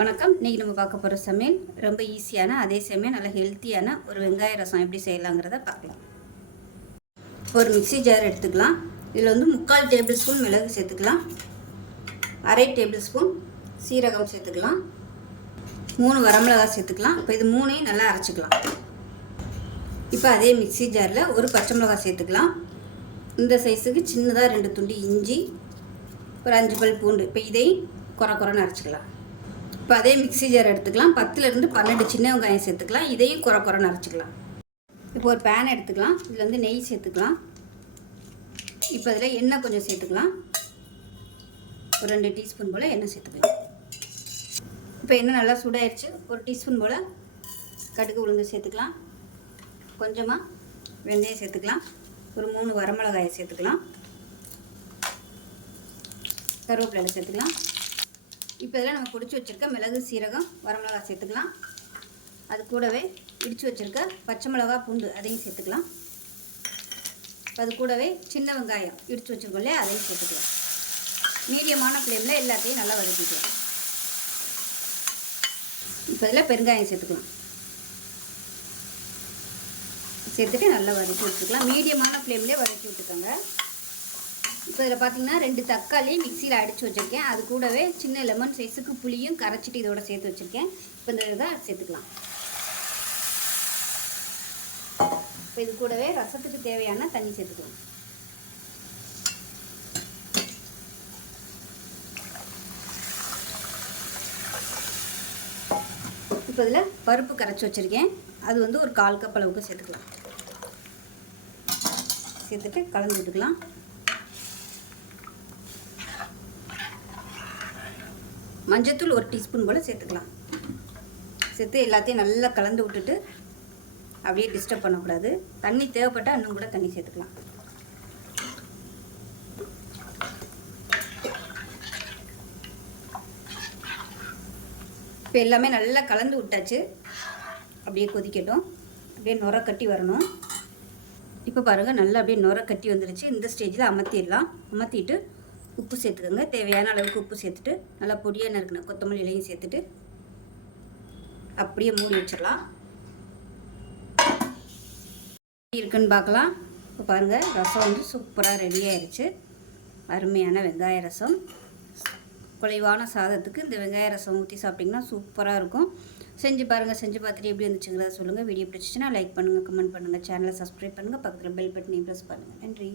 வணக்கம். இன்றைக்கி நம்ம பார்க்க போகிற சமையல் ரொம்ப ஈஸியான அதே சமயம் நல்ல ஹெல்த்தியான ஒரு வெங்காய ரசம் எப்படி செய்யலாங்கிறத பார்க்கலாம். ஒரு மிக்ஸி ஜார் எடுத்துக்கலாம். இதில் வந்து 3/4 டேபிள் ஸ்பூன் மிளகு சேர்த்துக்கலாம், 1/2 டேபிள் ஸ்பூன் சீரகம் சேர்த்துக்கலாம், 3 வரமிளகாய் சேர்த்துக்கலாம். இப்போ இது 3ஐயும் நல்லா அரைச்சிக்கலாம். இப்போ அதே மிக்ஸி ஜாரில் ஒரு பச்சை மிளகாய் சேர்த்துக்கலாம். இந்த சைஸுக்கு சின்னதாக 2 துண்டு இஞ்சி, ஒரு 5 பல் பூண்டு. இப்போ இதையும் குறைன்னு அரைச்சிக்கலாம். இப்போ அதே மிக்ஸி ஜார் எடுத்துக்கலாம். 10லேருந்து 12 சின்ன வெங்காயம் சேர்த்துக்கலாம். இதையும் குறைன்னு அரைச்சிக்கலாம். இப்போ ஒரு பேன் எடுத்துக்கலாம். இதில் வந்து நெய் சேர்த்துக்கலாம். இப்போ இதில் எண்ணெய் கொஞ்சம் சேர்த்துக்கலாம். ஒரு 2 டீஸ்பூன் போல் எண்ணெய் சேர்த்துக்கலாம். இப்போ எண்ணெய் நல்லா சூடாயிருச்சு. ஒரு டீஸ்பூன் போல் கடுகு உளுந்து சேர்த்துக்கலாம். கொஞ்சமாக வெந்தயம் சேர்த்துக்கலாம். ஒரு 3 வரமிளகாயை சேர்த்துக்கலாம். கருவேப்பிலை சேர்த்துக்கலாம். இப்போ இதில் நம்ம பிடிச்சி வச்சுருக்க மிளகு, சீரகம், வரமிளகாய் சேர்த்துக்கலாம். அது கூடவே இடித்து வச்சுருக்க பச்சை மிளகா, பூண்டு அதையும் சேர்த்துக்கலாம். அது கூடவே சின்ன வெங்காயம் இடித்து வச்சுருக்கோம் இல்லையா, அதையும் சேர்த்துக்கலாம். மீடியமான ஃப்ளேமில் எல்லாத்தையும் நல்லா வதக்கிக்கலாம். இப்போ இதில் பெருங்காயம் சேர்த்துக்கலாம். சேர்த்துட்டு நல்லா வதக்கி விட்டுக்கலாம். மீடியமான ஃப்ளேம்லேயே வதக்கி விட்டுக்கோங்க. இப்போ இதில் பார்த்தீங்கன்னா 2 தக்காளி மிக்சியில் அடித்து வச்சுருக்கேன். அது கூடவே சின்ன லெமன் சைஸுக்கு புளியும் கரைச்சிட்டு இதோட சேர்த்து வச்சுருக்கேன். இப்போ இந்த இதை சேர்த்துக்கலாம். இப்போ இது கூடவே ரசத்துக்கு தேவையான தண்ணி சேர்த்துக்கலாம். இப்போ இதில் பருப்பு கரைச்சி வச்சுருக்கேன். அது வந்து ஒரு 1/4 கப் அளவுக்கு சேர்த்துக்கலாம். சேர்த்துட்டு கலந்து விட்டுக்கலாம். மஞ்சத்தூள் 1 டீஸ்பூன் போல் சேர்த்துக்கலாம். சேர்த்து எல்லாத்தையும் நல்லா கலந்து விட்டுட்டு அப்படியே டிஸ்டர்ப் பண்ணக்கூடாது. தண்ணி தேவைப்பட்டால் இன்னும் கூட தண்ணி சேர்த்துக்கலாம். இப்போ எல்லாமே நல்லா கலந்து விட்டாச்சு. அப்படியே கொதிக்கட்டும். அப்படியே நுர கட்டி வரணும். இப்போ பாருங்கள், நல்லா அப்படியே நுர கட்டி வந்துருச்சு. இந்த ஸ்டேஜில் அமர்த்திடலாம். அமர்த்திட்டு உப்பு சேர்த்துக்கோங்க. தேவையான அளவுக்கு உப்பு சேர்த்துட்டு நல்லா பொடியாக நறுக்கின கொத்தமல்லி இலையும் சேர்த்துட்டு அப்படியே மூடி வச்சிடலாம். இருக்குன்னு பார்க்கலாம். இப்போ பாருங்கள், ரசம் வந்து சூப்பராக ரெடி ஆயிடுச்சு. அருமையான வெங்காய ரசம். குறைவான சாதத்துக்கு இந்த வெங்காய ரசம் ஊற்றி சாப்பிட்டிங்கன்னா சூப்பராக இருக்கும். செஞ்சு பாருங்கள். செஞ்சு பார்த்துட்டு எப்படி இருந்துச்சுங்கிறத சொல்லுங்கள். வீடியோ பிடிச்சிச்சின்னா லைக் பண்ணுங்கள், கமெண்ட் பண்ணுங்கள், சேனலை சப்ஸ்கிரைப் பண்ணுங்கள், பக்கத்தில் பெல் பட்டனையும் ப்ரெஸ் பண்ணுங்கள். நன்றி.